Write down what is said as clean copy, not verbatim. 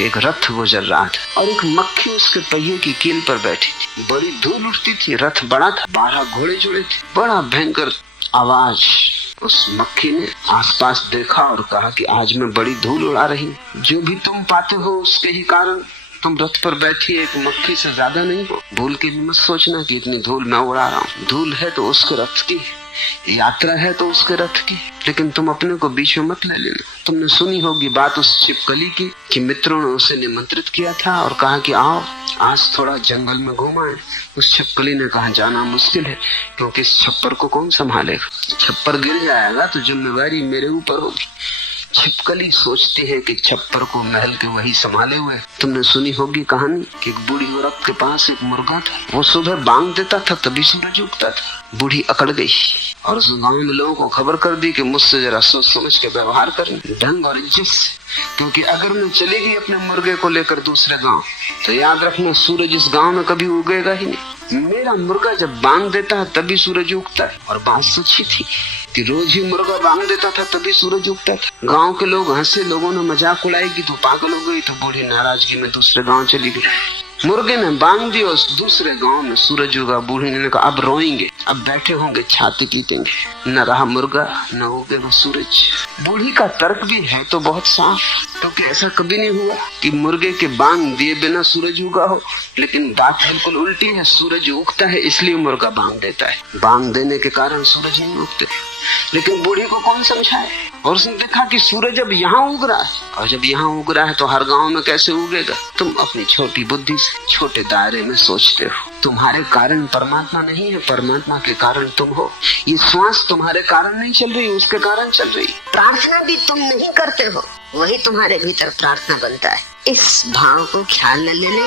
कि एक रथ गुजर रहा था और एक मक्खी उसके पहिए की कील पर बैठी थी। बड़ी धूल उठती थी, रथ बड़ा था, 12 घोड़े जुड़े थे, बड़ा भयंकर आवाज। उस मक्खी ने आसपास देखा और कहा कि आज मैं बड़ी धूल उड़ा रही हूँ, जो भी तुम पाते हो उसके ही कारण तुम रथ पर बैठी एक मक्खी से ज्यादा नहीं हो। भूल के भी मत सोचना कि इतनी धूल मैं उड़ा रहा हूँ। धूल है तो उसके रथ की, यात्रा है तो उसके रथ की, लेकिन तुम अपने को बीच में मत ले लेना। तुमने सुनी होगी बात उस छिपकली की कि मित्रों ने उसे निमंत्रित किया था और कहा कि आओ आज थोड़ा जंगल में घुमाएं। उस छिपकली ने कहा जाना मुश्किल है, क्योंकि इस छप्पर को कौन संभालेगा, छप्पर गिर जाएगा तो जिम्मेवारी मेरे ऊपर होगी। छिपकली सोचती है कि छप्पर को महल के वही संभाले हुए। तुमने सुनी होगी कहानी कि एक बूढ़ी औरत के पास एक मुर्गा था, वो सुबह बांग देता था तभी सूरज उगता था। बूढ़ी अकड़ गई और उस गांव में लोगों को खबर कर दी कि मुझसे जरा सोच समझ के व्यवहार करें, ढंग और इज्जत से, क्योंकि अगर मैं चलेगी अपने मुर्गे को लेकर दूसरे गांव तो याद रखना सूरज इस गांव में कभी उगेगा ही नहीं। मेरा मुर्गा जब बांग देता है तभी सूरज उगता है। और बात सच्ची थी कि रोज ही मुर्गा बांग देता था तभी सूरज उगता था। गांव के लोग हंसे, लोगों ने मजाक उड़ाई कि तू पागल हो गई। तो बूढ़ी नाराजगी में दूसरे गांव चली गई। मुर्गे ने बांग दी और दूसरे गांव में सूरज उगा। बूढ़ी ने कहा अब रोएंगे, अब बैठे होंगे छाती पीटेंगे, न रहा मुर्गा न उगेगा सूरज। बूढ़ी का तर्क भी है तो बहुत साफ, क्योंकि ऐसा कभी नहीं हुआ कि मुर्गे के बांग दिए बिना सूरज उगा हो। लेकिन बात बिल्कुल उल्टी है, सूरज उगता है इसलिए मुर्गा बांग देता है, बांग देने के कारण सूरज नहीं उगते। लेकिन बूढ़ी को कौन समझाए। और उसने देखा कि सूरज अब यहाँ उग रहा है, और जब यहाँ उग रहा है तो हर गांव में कैसे उगेगा। तुम अपनी छोटी बुद्धि से छोटे दायरे में सोचते हो। तुम्हारे कारण परमात्मा नहीं है, परमात्मा के कारण तुम हो। ये श्वास तुम्हारे कारण नहीं चल रही, उसके कारण चल रही। प्रार्थना भी तुम नहीं करते हो, वही तुम्हारे भीतर प्रार्थना बनता है। इस भाव को ख्याल न लेने